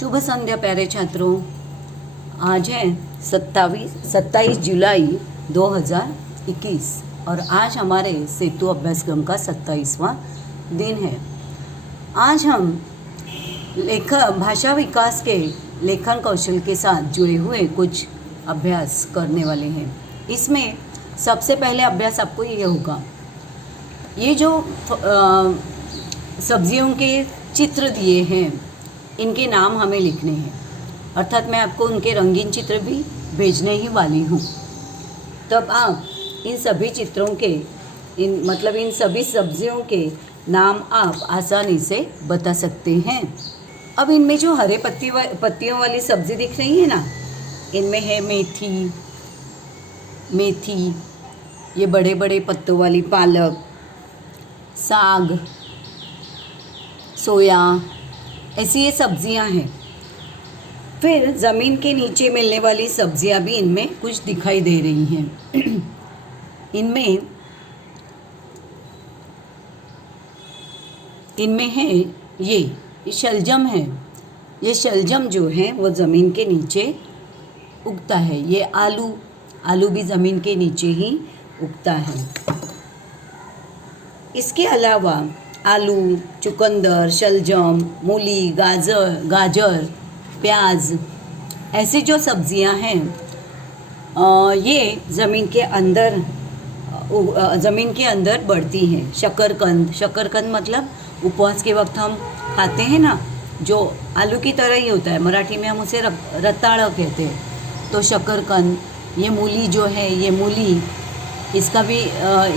शुभ संध्या प्यारे छात्रों। आज है 27 जुलाई 2021 और आज हमारे सेतु अभ्यासक्रम का 27वां दिन है। आज हम भाषा विकास के लेखन कौशल के साथ जुड़े हुए कुछ अभ्यास करने वाले हैं। इसमें सबसे पहले अभ्यास आपको ये होगा, ये जो सब्जियों के चित्र दिए हैं इनके नाम हमें लिखने हैं, अर्थात मैं आपको उनके रंगीन चित्र भी भेजने ही वाली हूँ। तब आप इन सभी चित्रों के इन सभी सब्जियों के नाम आप आसानी से बता सकते हैं। अब इनमें जो हरे पत्तियों वाली सब्ज़ी दिख रही है ना, इनमें है मेथी, ये बड़े बड़े पत्तों वाली पालक, साग, सोया, ऐसी ये सब्जियां हैं। फिर ज़मीन के नीचे मिलने वाली सब्जियां भी इनमें कुछ दिखाई दे रही हैं। इनमें है ये शलजम है। ये शलजम जो है वो ज़मीन के नीचे उगता है। ये आलू भी ज़मीन के नीचे ही उगता है। इसके अलावा आलू, चुकंदर, शलजम, मूली, गाजर, प्याज, ऐसी जो सब्जियां हैं ये ज़मीन के अंदर बढ़ती हैं। शकरकंद मतलब उपवास के वक्त हम खाते हैं ना, जो आलू की तरह ही होता है, मराठी में हम उसे रताड़ा कहते हैं। तो शकरकंद, ये मूली जो है, ये मूली, इसका भी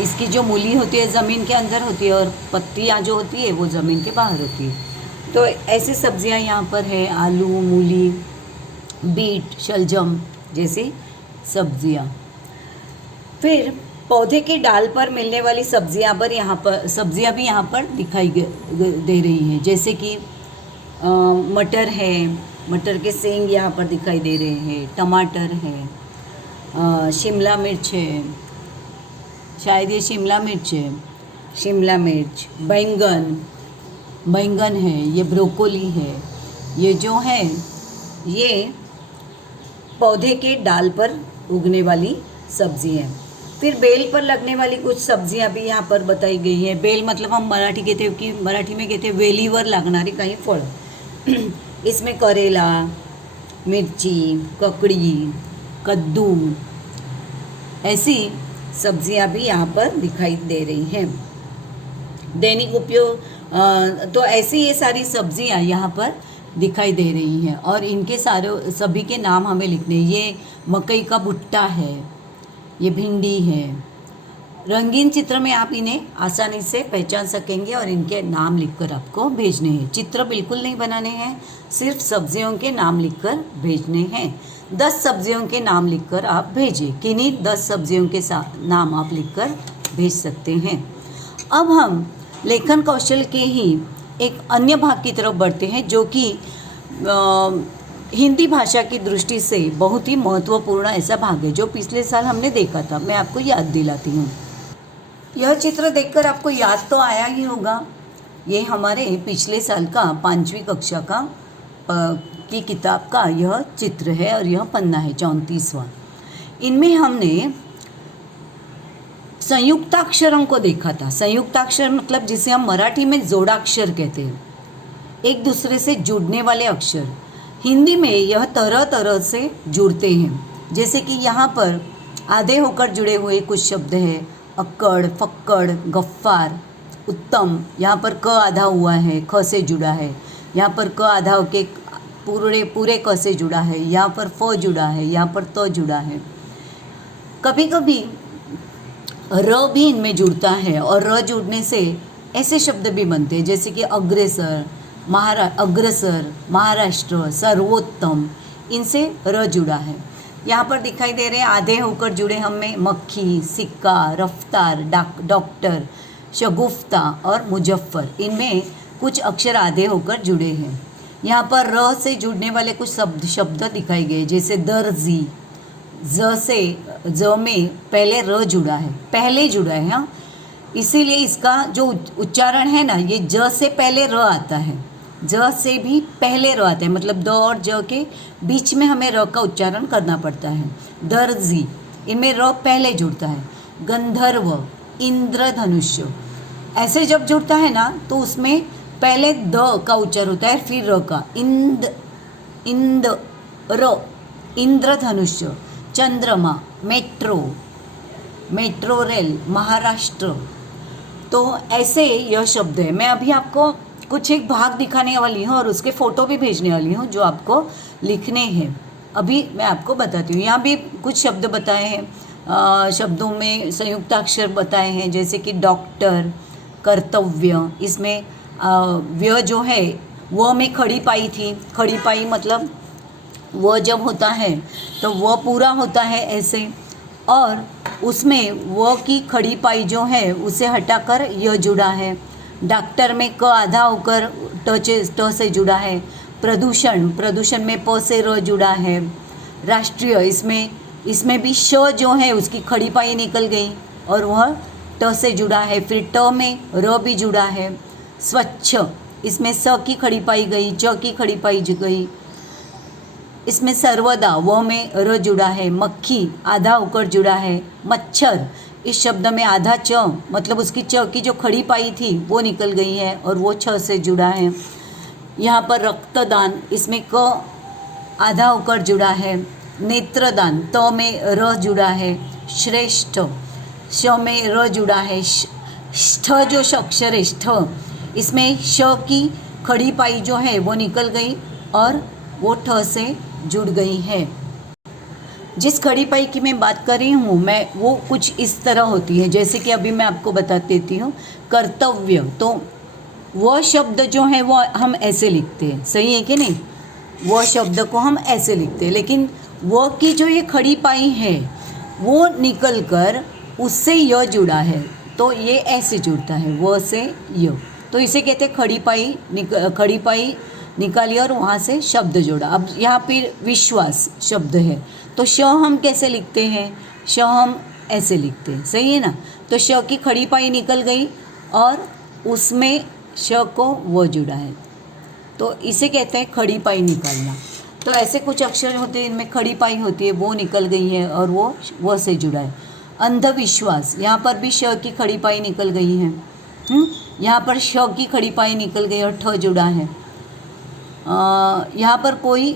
इसकी जो मूली होती है ज़मीन के अंदर होती है और पत्तियाँ जो होती है वो ज़मीन के बाहर होती है। तो ऐसी सब्जियाँ यहाँ पर है, आलू, मूली, बीट, शलजम जैसी सब्जियाँ। फिर पौधे के डाल पर मिलने वाली सब्जियाँ भी यहाँ पर दिखाई दे रही हैं, जैसे कि मटर है, मटर के सेंग यहाँ पर दिखाई दे रहे हैं, टमाटर है, शिमला मिर्च है, शायद ये शिमला मिर्च, बैंगन है, ये ब्रोकोली है। ये जो है ये पौधे के डाल पर उगने वाली सब्जी है। फिर बेल पर लगने वाली कुछ सब्जियां भी यहाँ पर बताई गई हैं। बेल मतलब हम मराठी में कहते हैं वेलीवर लागणारी काही फळ। इसमें करेला, मिर्ची, ककड़ी, कद्दू, ऐसी सब्जियां भी यहाँ पर दिखाई दे रही हैं। दैनिक उपयोग तो ऐसी ये सारी सब्जियां यहाँ पर दिखाई दे रही हैं और इनके सभी के नाम हमें लिखने। ये मकई का भुट्टा है, ये भिंडी है। रंगीन चित्र में आप इन्हें आसानी से पहचान सकेंगे और इनके नाम लिखकर आपको भेजने हैं। चित्र बिल्कुल नहीं बनाने हैं, सिर्फ सब्जियों के नाम लिखकर भेजने हैं। 10 सब्जियों के नाम लिखकर आप भेजें। किन्हीं 10 सब्जियों के नाम आप लिखकर भेज सकते हैं। अब हम लेखन कौशल के ही एक अन्य भाग की तरफ बढ़ते हैं, जो कि हिंदी भाषा की दृष्टि से बहुत ही महत्वपूर्ण ऐसा भाग है, जो पिछले साल हमने देखा था। मैं आपको याद दिलाती हूँ। यह चित्र देखकर आपको याद तो आया ही होगा, ये हमारे पिछले साल का 5वीं कक्षा की किताब का यह चित्र है और यह पन्ना है 34वां। इनमें हमने संयुक्ताक्षरों को देखा था। संयुक्ताक्षर मतलब जिसे हम मराठी में जोड़ाक्षर कहते हैं, एक दूसरे से जुड़ने वाले अक्षर। हिंदी में यह तरह तरह से जुड़ते हैं, जैसे कि यहाँ पर आधे होकर जुड़े हुए कुछ शब्द हैं। अक्कड़, फक्कड़, गफ्फार, उत्तम, यहाँ पर क आधा हुआ है, ख से जुड़ा है। यहाँ पर क आधा होके पूरे क से जुड़ा है। यहाँ पर फ जुड़ा है, यहाँ पर त जुड़ा है। कभी कभी र भी इनमें जुड़ता है और र जुड़ने से ऐसे शब्द भी बनते हैं, जैसे कि अग्रसर, महाराष्ट्र, सर्वोत्तम, इनसे र जुड़ा है। यहाँ पर दिखाई दे रहे हैं आधे होकर जुड़े हमें मक्खी, सिक्का, रफ्तार, डॉक्टर, शगुफ्ता और मुजफ्फर। इनमें कुछ अक्षर आधे होकर जुड़े हैं। यहाँ पर र से जुड़ने वाले कुछ शब्द दिखाई गए, जैसे दर्जी। ज में पहले र जुड़ा है, हाँ, इसीलिए इसका जो उच्चारण है ना, ये ज से पहले र आता है। ज से भी पहले र आता है, मतलब द और ज के बीच में हमें र का उच्चारण करना पड़ता है। दर्जी, इनमें र पहले जुड़ता है। गंधर्व, इंद्रधनुष्य, ऐसे जब जुड़ता है ना तो उसमें पहले द का उच्चार होता है फिर र का। इंद र, इंद्रधनुष्य। चंद्रमा, मेट्रो, मेट्रो रेल, महाराष्ट्र। तो ऐसे यह शब्द है। मैं अभी आपको कुछ एक भाग दिखाने वाली हूँ और उसके फ़ोटो भी भेजने वाली हूँ जो आपको लिखने हैं। अभी मैं आपको बताती हूँ। यहाँ भी कुछ शब्द बताए हैं, शब्दों में संयुक्त अक्षर बताए हैं, जैसे कि डॉक्टर, कर्तव्य। इसमें व्य जो है वह में खड़ी पाई थी। खड़ी पाई मतलब वह जब होता है तो वह पूरा होता है ऐसे, और उसमें वह की खड़ी पाई जो है उसे हटाकर य जुड़ा है। डॉक्टर में क आधा होकर ट से जुड़ा है। प्रदूषण, प्रदूषण में प से र जुड़ा है। राष्ट्रीय, इसमें भी श जो है उसकी खड़ी पाई निकल गई और वह ट से जुड़ा है। फिर ट में र भी जुड़ा है। स्वच्छ, इसमें स की खड़ी पाई गई, च की खड़ी पाई गई। इसमें सर्वदा, व में र जुड़ा है। मक्खी, आधा होकर जुड़ा है। मच्छर, इस शब्द में आधा च मतलब उसकी च की जो खड़ी पाई थी वो निकल गई है और वो छ से जुड़ा है। यहाँ पर रक्तदान, इसमें क आधा होकर जुड़ा है। नेत्रदान, त में र जुड़ा है। श्रेष्ठ, श में र जुड़ा है। ष्ठ जो अक्षर है ष्ठ, इसमें श की खड़ी पाई जो है वो निकल गई और वो ठ से जुड़ गई है। जिस खड़ी पाई की मैं बात कर रही हूँ मैं, वो कुछ इस तरह होती है, जैसे कि अभी मैं आपको बता देती हूँ। कर्तव्य, तो वह शब्द जो है वो हम ऐसे लिखते हैं, सही है कि नहीं? वह शब्द को हम ऐसे लिखते हैं, लेकिन वह की जो ये खड़ी पाई है वो निकल कर उससे य जुड़ा है तो ये ऐसे जुड़ता है, वह से य। तो इसे कहते हैं खड़ी पाई निकाली और वहाँ से शब्द जोड़ा। अब यहाँ पर विश्वास शब्द है तो श हम कैसे लिखते हैं? श हम ऐसे लिखते हैं, सही है ना? तो श की खड़ी पाई निकल गई और उसमें श को वो जुड़ा है, तो इसे कहते हैं खड़ी पाई निकालना। तो ऐसे कुछ अक्षर होते हैं इनमें खड़ी पाई होती है, वो निकल गई है और वो से जुड़ा है। अंधविश्वास, यहाँ पर भी श की खड़ी पाई निकल गई है। यहाँ पर श की खड़ी पाई निकल गई और ठ जुड़ा है। यहाँ पर कोई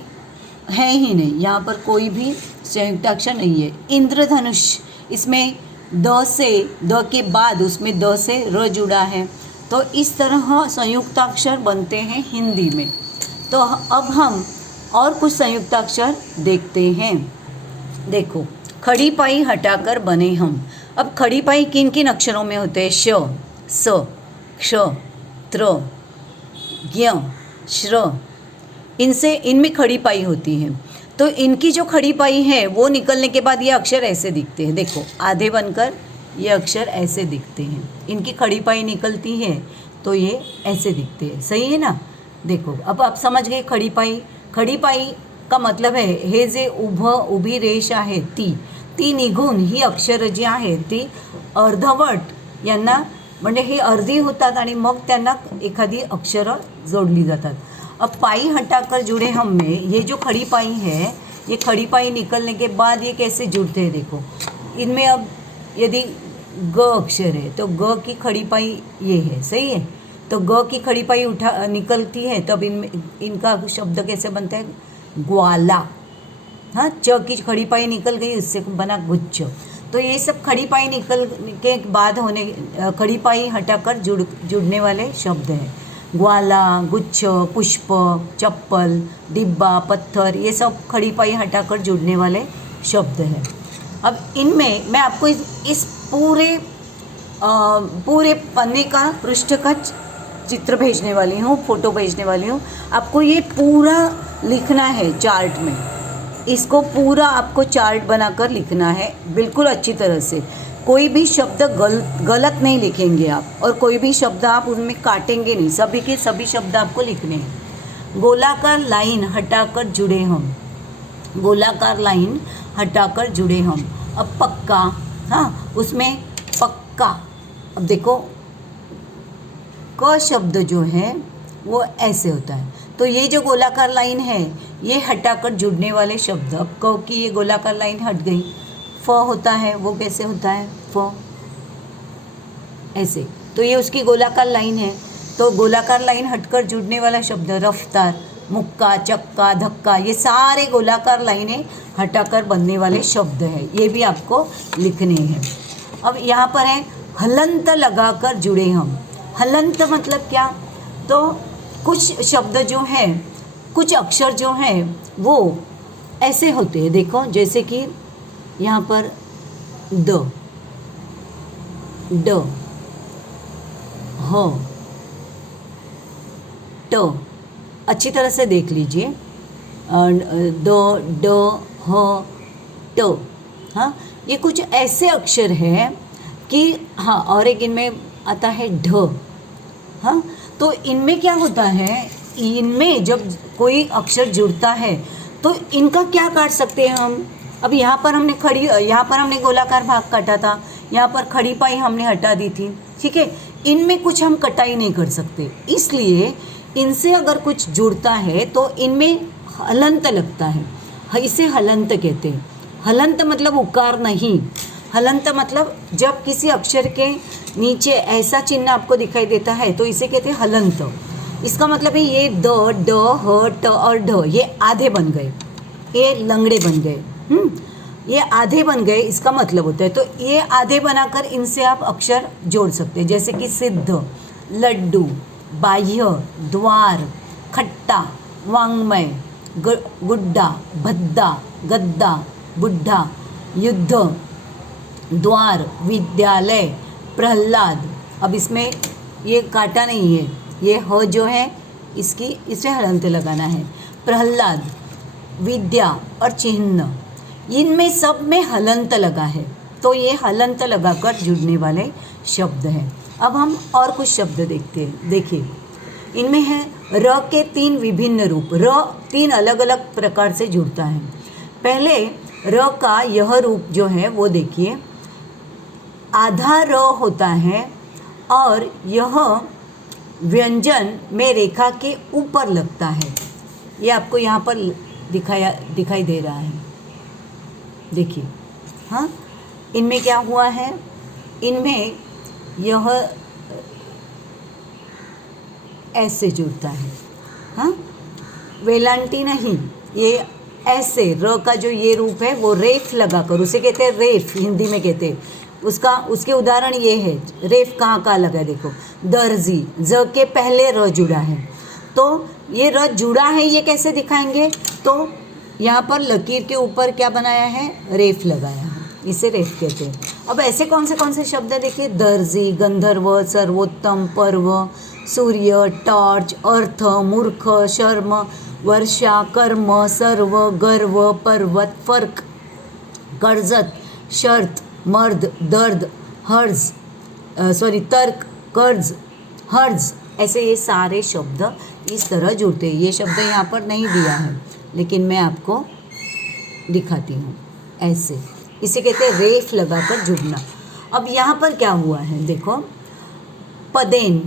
है ही नहीं, यहाँ पर कोई भी संयुक्ताक्षर नहीं है। इंद्रधनुष, इसमें द के बाद उसमें द से र जुड़ा है। तो इस तरह संयुक्ताक्षर बनते हैं हिंदी में। तो अब हम और कुछ संयुक्ताक्षर देखते हैं। देखो, खड़ी पाई हटाकर बने हम। अब खड़ी पाई किन किन अक्षरों में होते हैं? श, स, क्ष, त्र, ज्ञ, श्र, इनमें खड़ी पाई होती है। तो इनकी जो खड़ी पाई है वो निकलने के बाद ये अक्षर ऐसे दिखते हैं। देखो, आधे बनकर ये अक्षर ऐसे दिखते हैं। इनकी खड़ी पाई निकलती है तो ये ऐसे दिखते हैं, सही है ना? देखो, अब आप समझ गए खड़ी पाई। खड़ी पाई का मतलब है हे जे उभी रेष आहे ती निघून ही अक्षर जी आहेत ती अर्धवट यांना म्हणजे हे अर्धी होतात आणि मग त्यांना एखादी अक्षरं जोडली जातात। अब पाई हटाकर जुड़े हम में ये जो खड़ी पाई है, ये खड़ी पाई निकलने के बाद ये कैसे जुड़ते हैं? देखो, इनमें अब यदि ग अक्षर है तो ग की खड़ी पाई ये है, सही है? तो ग की खड़ी पाई निकलती है तब इनका शब्द कैसे बनता है? ग्वाला। हाँ, च की खड़ी पाई निकल गई, उससे बना गुच्छ। तो ये सब खड़ी पाई निकल के बाद खड़ी पाई हटाकर जुड़ने वाले शब्द हैं। ग्वाला, गुच्छ, पुष्प, चप्पल, डिब्बा, पत्थर, ये सब खड़ी पाई हटाकर जुड़ने वाले शब्द हैं। अब इनमें मैं आपको इस पूरे पन्ने का, पृष्ठ का चित्र भेजने वाली हूँ, फोटो भेजने वाली हूँ। आपको ये पूरा लिखना है चार्ट में। इसको पूरा आपको चार्ट बनाकर लिखना है बिल्कुल अच्छी तरह से। कोई भी शब्द गलत नहीं लिखेंगे आप, और कोई भी शब्द आप उनमें काटेंगे नहीं। सभी के सभी शब्द आपको लिखने हैं। गोलाकार लाइन हटाकर जुड़े हम। गोलाकार लाइन हटाकर जुड़े हम। अब पक्का, हाँ, उसमें पक्का। अब देखो, क शब्द जो है वो ऐसे होता है। तो ये जो गोलाकार लाइन है ये हटाकर जुड़ने वाले शब्द, अब कहो कि ये गोलाकार लाइन हट गई, फ होता है, वो कैसे होता है, फ ऐसे, तो ये उसकी गोलाकार लाइन है। तो गोलाकार लाइन हटकर जुड़ने वाला शब्द रफ्तार, मुक्का, चक्का, धक्का, ये सारे गोलाकार लाइनें हटाकर बनने वाले शब्द हैं, ये भी आपको लिखने हैं। अब यहाँ पर है हलंत लगाकर जुड़े हम। हलंत मतलब क्या, तो कुछ शब्द जो हैं, कुछ अक्षर जो हैं वो ऐसे होते हैं, देखो जैसे कि यहाँ पर ड, ड, ह, ट, अच्छी तरह से देख लीजिए, द, ड, ह, ट, हाँ, ये कुछ ऐसे अक्षर हैं कि हाँ, और एक इनमें आता है ढ, हाँ, तो इनमें क्या होता है, इनमें जब कोई अक्षर जुड़ता है तो इनका क्या काट सकते हैं हम। अब यहाँ पर हमने गोलाकार भाग काटा था, यहाँ पर खड़ी पाई हमने हटा दी थी, ठीक है, इनमें कुछ हम कटाई नहीं कर सकते, इसलिए इनसे अगर कुछ जुड़ता है तो इनमें हलंत लगता है, इसे हलंत कहते हैं। हलंत मतलब उकार नहीं, हलंत मतलब जब किसी अक्षर के नीचे ऐसा चिन्ह आपको दिखाई देता है तो इसे कहते हैं हलंत। इसका मतलब है ये द, ड, ह, ट और ढ ये आधे बन गए, ये लंगड़े बन गए, ये आधे बन गए, इसका मतलब होता है। तो ये आधे बनाकर इनसे आप अक्षर जोड़ सकते हैं, जैसे कि सिद्ध, लड्डू, बाह्य, द्वार, खट्टा, वांग्मय, गुड्डा, भद्दा, गद्दा, बुढ़ा, युद्ध, द्वार, विद्यालय, प्रहलाद। अब इसमें ये काटा नहीं है, ये ह जो है इसे हलंत लगाना है। प्रहलाद, विद्या और चिन्ह, इनमें सब में हलंत लगा है, तो ये हलंत लगाकर जुड़ने वाले शब्द हैं। अब हम और कुछ शब्द देखते हैं, देखिए इनमें है र के 3 विभिन्न रूप, र 3 अलग अलग प्रकार से जुड़ता है। पहले र का यह रूप जो है वो देखिए, आधा र होता है और यह व्यंजन में रेखा के ऊपर लगता है, ये आपको यहाँ पर दिखाई दे रहा है, देखिए, हाँ, इनमें क्या हुआ है, इनमें यह ऐसे जुड़ता है, हाँ, वेलांटी नहीं, ये ऐसे र का जो ये रूप है वो रेफ लगाकर, उसे कहते हैं रेफ, हिंदी में कहते हैं। उसके उदाहरण ये है, रेफ कहाँ लगा है, देखो दर्जी, ज के पहले र जुड़ा है, तो ये र जुड़ा है, ये कैसे दिखाएंगे, तो यहाँ पर लकीर के ऊपर क्या बनाया है, रेफ लगाया है, इसे रेफ कहते हैं। अब ऐसे कौन से शब्द है, देखिए दर्जी, गंधर्व, सर्वोत्तम, पर्व, सूर्य, टॉर्च, अर्थ, मूर्ख, शर्म, वर्षा, कर्म, सर्व, गर्व, पर्वत, फर्क, कर्जत, शर्त, मर्द, दर्द, तर्क, कर्ज, हर्ज, ऐसे ये सारे शब्द इस तरह जुड़ते हैं। ये शब्द यहाँ पर नहीं दिया है लेकिन मैं आपको दिखाती हूँ, ऐसे, इसे कहते हैं रेख लगाकर जुड़ना। अब यहाँ पर क्या हुआ है, देखो पदेन,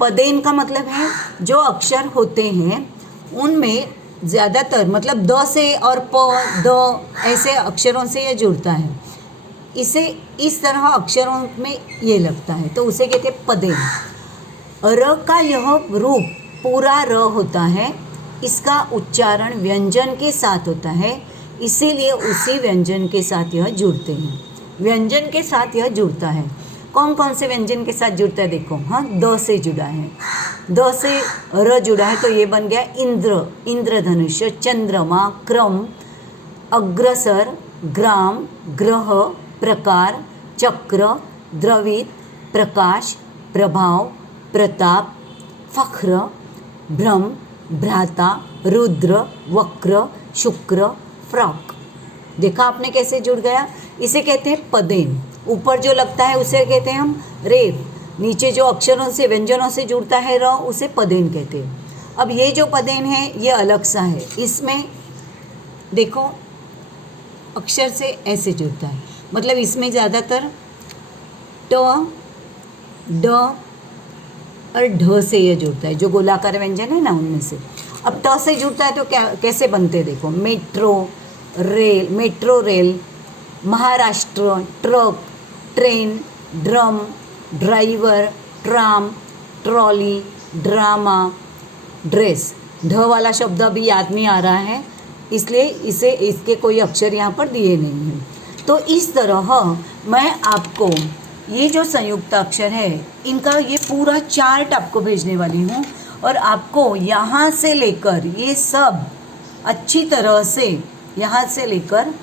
पदेन का मतलब है जो अक्षर होते हैं उनमें ज़्यादातर मतलब द से और प, द ऐसे अक्षरों से ये जुड़ता है, इसे इस तरह अक्षरों में ये लगता है, तो उसे कहते हैं पदेन। र का यह रूप पूरा र होता है, इसका उच्चारण व्यंजन के साथ होता है, इसीलिए उसी व्यंजन के साथ यह जुड़ते हैं, व्यंजन के साथ यह जुड़ता है। कौन से व्यंजन के साथ जुड़ता है, देखो, हाँ, द से जुड़ा है, द से र जुड़ा है, तो ये बन गया इंद्र, इंद्रधनुष, चंद्रमा, क्रम, अग्रसर, ग्राम, ग्रह, प्रकार, चक्र, द्रवित, प्रकाश, प्रभाव, प्रताप, फख्र, भ्रम, भ्राता, रुद्र, वक्र, शुक्र, फ्रॉक। देखा आपने कैसे जुड़ गया, इसे कहते हैं पदेन। ऊपर जो लगता है उसे कहते हैं हम रेफ, नीचे जो अक्षरों से व्यंजनों से जुड़ता है र, उसे पदेन कहते हैं। अब ये जो पदेन है ये अलग सा है, इसमें देखो अक्षर से ऐसे जुड़ता है, मतलब इसमें ज़्यादातर ट, ड और ढ से ये जुड़ता है, जो गोलाकार व्यंजन है ना उनमें से। अब ट से जुड़ता है तो क्या कैसे बनते हैं देखो, metro rail, Maharashtra, truck, train, drum, driver, tram, trolley, drama, dress. ढ वाला शब्द अभी याद नहीं आ रहा है, इसलिए इसके कोई अक्षर यहाँ पर दिए नहीं हैं। तो इस तरह मैं आपको ये जो संयुक्त अक्षर है इनका ये पूरा चार्ट आपको भेजने वाली हूँ, और आपको यहाँ से लेकर ये सब अच्छी तरह से यहाँ से लेकर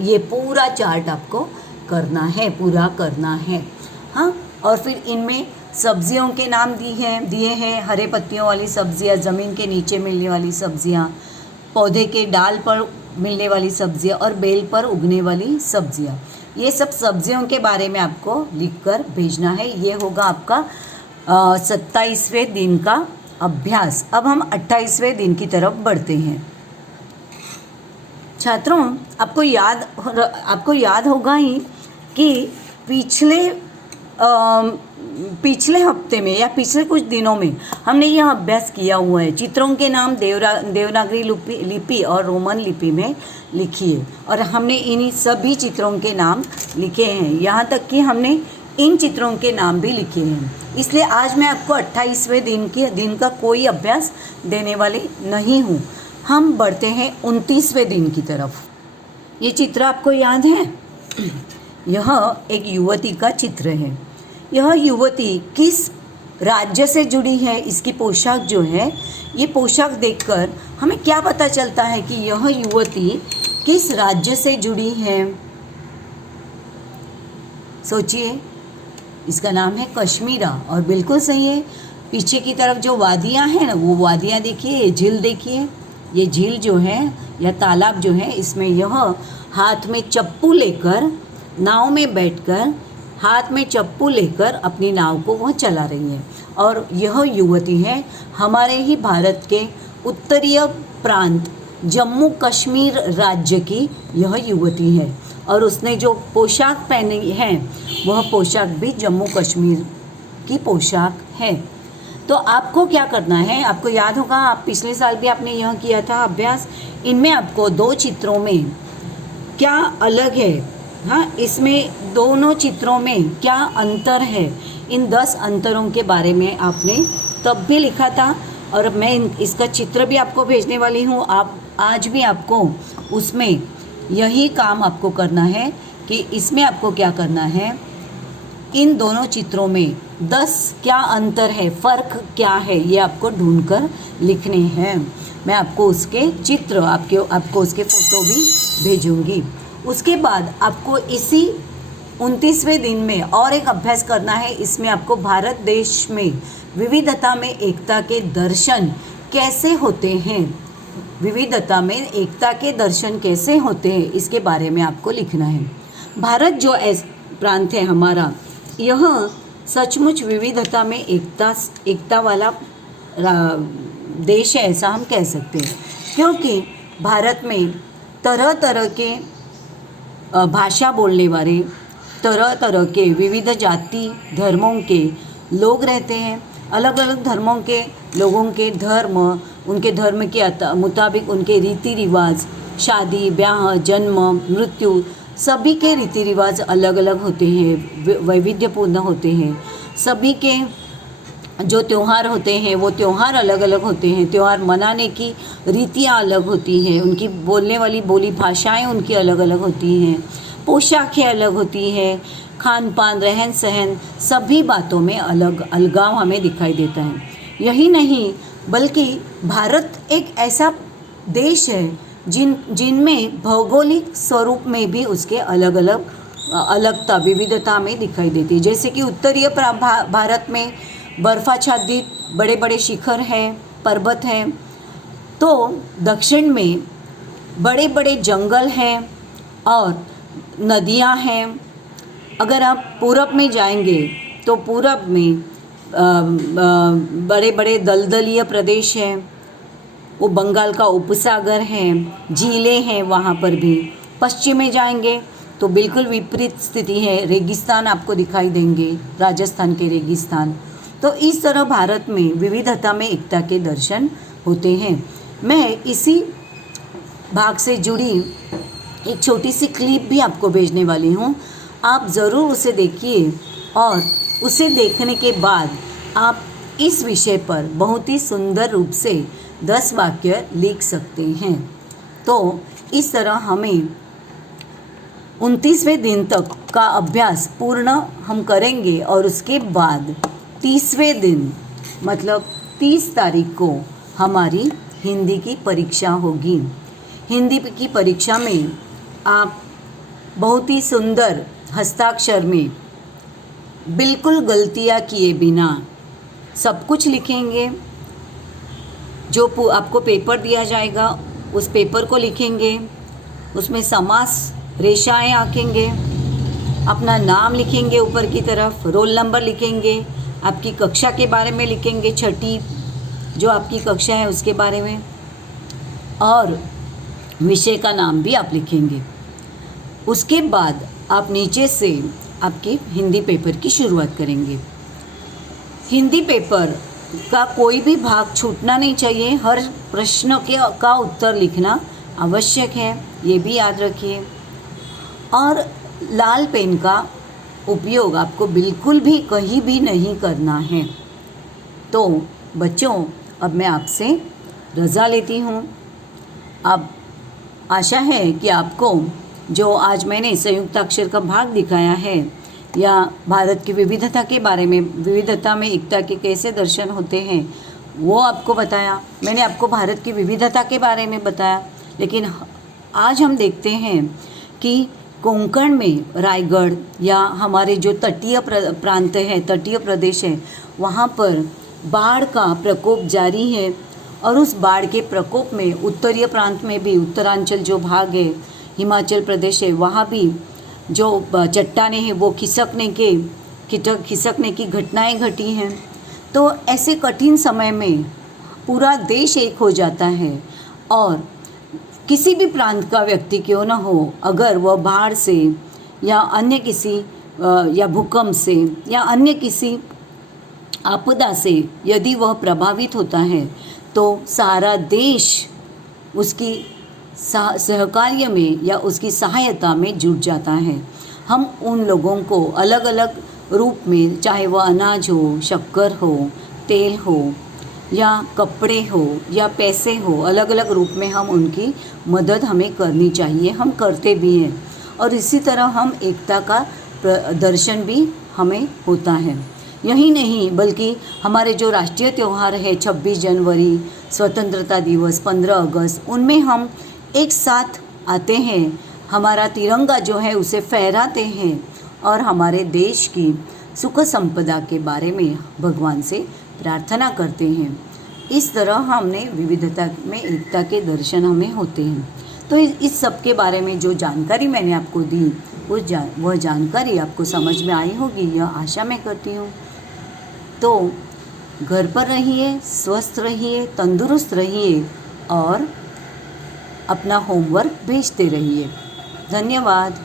ये पूरा चार्ट आपको करना है, पूरा करना है। हाँ, और फिर इनमें सब्जियों के नाम दिए हैं, हरे पत्तियों वाली सब्जियाँ, ज़मीन के नीचे मिलने वाली सब्जियाँ, पौधे के डाल पर मिलने वाली सब्जियाँ और बेल पर उगने वाली सब्जियाँ। ये सब सब्जियों के बारे में आपको लिखकर भेजना है। ये होगा आपका 27वें दिन का अभ्यास। अब हम 28वें दिन की तरफ बढ़ते हैं। छात्रों, आपको याद होगा ही कि पिछले हफ्ते में या पिछले कुछ दिनों में हमने यह अभ्यास किया हुआ है। चित्रों के नाम देवनागरी लिपि और रोमन लिपि में लिखिए, और हमने इन्हीं सभी चित्रों के नाम लिखे हैं, यहाँ तक कि हमने इन चित्रों के नाम भी लिखे हैं। इसलिए आज मैं आपको 28वें दिन का कोई अभ्यास देने वाली नहीं हूँ। हम बढ़ते हैं 29वें दिन की तरफ। ये चित्र आपको याद है? यह एक युवती का चित्र है। यह युवती किस राज्य से जुड़ी है, इसकी पोशाक जो है, ये पोशाक देखकर हमें क्या पता चलता है कि यह युवती किस राज्य से जुड़ी है? सोचिए, इसका नाम है कश्मीरा, और बिल्कुल सही है। पीछे की तरफ जो वादियाँ हैं ना, वो वादियाँ देखिए, ये झील देखिए, ये झील जो है या तालाब जो है, इसमें यह हाथ में चप्पू लेकर, नाव में बैठकर हाथ में चप्पू लेकर अपनी नाव को वह चला रही है। और यह युवती है हमारे ही भारत के उत्तरीय प्रांत जम्मू कश्मीर राज्य की यह युवती है, और उसने जो पोशाक पहनी है वह पोशाक भी जम्मू कश्मीर की पोशाक है। तो आपको क्या करना है, आपको याद होगा, आप पिछले साल भी आपने यह किया था अभ्यास। इनमें आपको दो चित्रों में क्या अलग है, हाँ, इसमें दोनों चित्रों में क्या अंतर है, इन 10 अंतरों के बारे में आपने तब भी लिखा था, और मैं इसका चित्र भी आपको भेजने वाली हूँ। आप आज भी आपको उसमें यही काम आपको करना है कि इसमें आपको क्या करना है, इन दोनों चित्रों में 10 क्या अंतर है, फ़र्क क्या है, ये आपको ढूंढकर लिखने हैं। मैं आपको उसके चित्र, आपको उसके फ़ोटो भी भेजूंगी। उसके बाद आपको इसी 29वें दिन में और एक अभ्यास करना है। इसमें आपको भारत देश में विविधता में एकता के दर्शन कैसे होते हैं, विविधता में एकता के दर्शन कैसे होते हैं, इसके बारे में आपको लिखना है। भारत जो प्रांत है हमारा, यह सचमुच विविधता में एकता वाला देश है, ऐसा हम कह सकते हैं, क्योंकि भारत में तरह तरह के भाषा बोलने वाले, तरह तरह के विविध जाति धर्मों के लोग रहते हैं। अलग अलग धर्मों के लोगों के धर्म, उनके धर्म के मुताबिक उनके रीति रिवाज, शादी ब्याह, जन्म मृत्यु, सभी के रीति रिवाज अलग अलग होते हैं, वैविध्यपूर्ण होते हैं। सभी के जो त्यौहार होते हैं वो त्यौहार अलग अलग होते हैं, त्यौहार मनाने की रीतियाँ अलग होती हैं, उनकी बोलने वाली बोली भाषाएं उनकी अलग अलग होती हैं, पोशाकें अलग होती हैं, खान पान रहन सहन सभी बातों में अलगाव हमें दिखाई देता है। यही नहीं बल्कि भारत एक ऐसा देश है जिनमें भौगोलिक स्वरूप में भी उसके अलगता विविधता में दिखाई देती है। जैसे कि उत्तरीय भारत में बर्फाच्छादित बड़े बड़े शिखर हैं, पर्वत हैं, तो दक्षिण में बड़े बड़े जंगल हैं और नदियां हैं। अगर आप पूरब में जाएंगे तो पूरब में बड़े बड़े दलदलीय प्रदेश हैं, वो बंगाल का उपसागर है, झीलें हैं वहाँ पर भी। पश्चिम में जाएंगे तो बिल्कुल विपरीत स्थिति है, रेगिस्तान आपको दिखाई देंगे, राजस्थान के रेगिस्तान। तो इस तरह भारत में विविधता में एकता के दर्शन होते हैं। मैं इसी भाग से जुड़ी एक छोटी सी क्लिप भी आपको भेजने वाली हूँ, आप ज़रूर उसे देखिए और उसे देखने के बाद आप इस विषय पर बहुत ही सुंदर रूप से 10 वाक्य लिख सकते हैं। तो इस तरह हमें 29वें दिन तक का अभ्यास पूर्ण हम करेंगे और उसके बाद 30वें दिन मतलब 30 तारीख को हमारी हिंदी की परीक्षा होगी। हिंदी की परीक्षा में आप बहुत ही सुंदर हस्ताक्षर में बिल्कुल गलतियाँ किए बिना सब कुछ लिखेंगे। जो आपको पेपर दिया जाएगा उस पेपर को लिखेंगे, उसमें समास रेखाएं आंकेंगे, अपना नाम लिखेंगे, ऊपर की तरफ रोल नंबर लिखेंगे, आपकी कक्षा के बारे में लिखेंगे, छठी जो आपकी कक्षा है उसके बारे में, और विषय का नाम भी आप लिखेंगे। उसके बाद आप नीचे से आपके हिंदी पेपर की शुरुआत करेंगे। हिंदी पेपर का कोई भी भाग छूटना नहीं चाहिए, हर प्रश्न का उत्तर लिखना आवश्यक है, ये भी याद रखिए। और लाल पेन का उपयोग आपको बिल्कुल भी कहीं भी नहीं करना है। तो बच्चों, अब मैं आपसे रज़ा लेती हूँ। अब आशा है कि आपको जो आज मैंने संयुक्ताक्षर का भाग दिखाया है या भारत की विविधता के बारे में, विविधता में एकता के कैसे दर्शन होते हैं, वो आपको बताया। मैंने आपको भारत की विविधता के बारे में बताया, लेकिन आज हम देखते हैं कि कोंकण में रायगढ़ या हमारे जो तटीय प्रांत है, तटीय प्रदेश है, वहाँ पर बाढ़ का प्रकोप जारी है। और उस बाढ़ के प्रकोप में उत्तरीय प्रांत में भी, उत्तरांचल जो भाग है, हिमाचल प्रदेश है, वहाँ भी जो चट्टानें हैं वो खिसकने की घटनाएं घटी हैं। तो ऐसे कठिन समय में पूरा देश एक हो जाता है और किसी भी प्रांत का व्यक्ति क्यों न हो, अगर वह बाढ़ से या अन्य किसी या भूकंप से या अन्य किसी आपदा से यदि वह प्रभावित होता है तो सारा देश उसकी सहकार्य में या उसकी सहायता में जुट जाता है। हम उन लोगों को अलग अलग रूप में, चाहे वह अनाज हो, शक्कर हो, तेल हो या कपड़े हो या पैसे हो, अलग अलग रूप में हम उनकी मदद हमें करनी चाहिए, हम करते भी हैं। और इसी तरह हम एकता का दर्शन भी हमें होता है। यही नहीं बल्कि हमारे जो राष्ट्रीय त्यौहार है 26 जनवरी, स्वतंत्रता दिवस, 15 अगस्त, उनमें हम एक साथ आते हैं, हमारा तिरंगा जो है उसे फहराते हैं और हमारे देश की सुख संपदा के बारे में भगवान से प्रार्थना करते हैं। इस तरह हमने विविधता में एकता के दर्शन हमें होते हैं। तो इस सब के बारे में जो जानकारी मैंने आपको दी वह जानकारी आपको समझ में आई होगी, यह आशा मैं करती हूँ। तो घर पर रहिए, स्वस्थ रहिए, तंदुरुस्त रहिए और अपना होमवर्क भेजते रहिए। धन्यवाद।